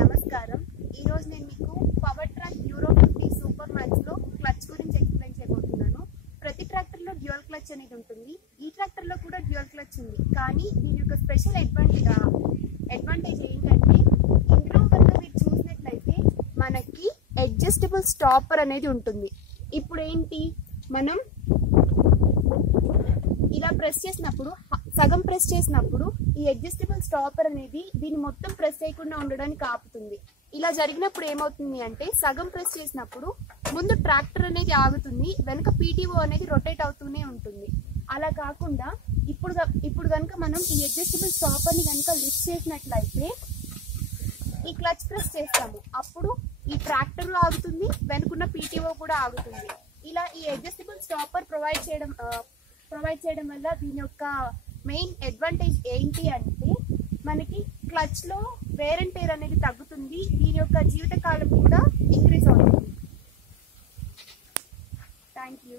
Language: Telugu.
నమస్కారం. ఈరోజు నేను మీకు power track euro 50 super max లో క్లచ్ గురించి ఎక్స్ప్లెయిన్ చేయబోతున్నాను. ప్రతి ట్రాక్టర్ లో డ్యూయల్ క్లచ్ అనేది ఉంటుంది. ఈ ట్రాక్టర్ లో కూడా డ్యూయల్ క్లచ్ ఉంది. కానీ దీని యొక్క స్పెషల్ అడ్వాంటేజ్ ఏంటంటే, ఇందులో కనుక మీరు చూసినట్లయితే మనకి అడ్జస్టబుల్ స్టాపర్ అనేది ఉంటుంది. ఇప్పుడు ఏంటి, మనం ఇలా ప్రెస్ చేసినప్పుడు, సగం ప్రెస్ చేసినప్పుడు ఈ అడ్జస్టబుల్ స్టాపర్ అనేది దీన్ని మొత్తం ప్రెస్ చేయకుండా ఉండడానికి ఆపుతుంది. ఇలా జరిగినప్పుడు ఏమవుతుంది అంటే, సగం ప్రెస్ చేసినప్పుడు ముందు ట్రాక్టర్ అనేది ఆగుతుంది, వెనుక పీటీఓ అనేది రొటేట్ అవుతూనే ఉంటుంది. అలా కాకుండా ఇప్పుడు కనుక మనం ఈ అడ్జస్టబుల్ స్టాపర్ ని కనుక లిఫ్ట్ చేసినట్లయితే ఈ క్లచ్ ప్రెస్ చేస్తాము, అప్పుడు ఈ ట్రాక్టర్ ఆగుతుంది, వెనుకున్న పీటీఓ కూడా ఆగుతుంది. ఇలా ఈ అడ్జస్టబుల్ స్టాపర్ ప్రొవైడ్ చేయడం వల్ల దీని యొక్క మెయిన్ అడ్వాంటేజ్ ఏంటి అంటే, మనకి క్లచ్ లో వేర్ అండ్ టేర్ అనేది తగ్గుతుంది. దీని యొక్క జీవితకాలం కూడా ఇంక్రీజ్ అవుతుంది. Thank you.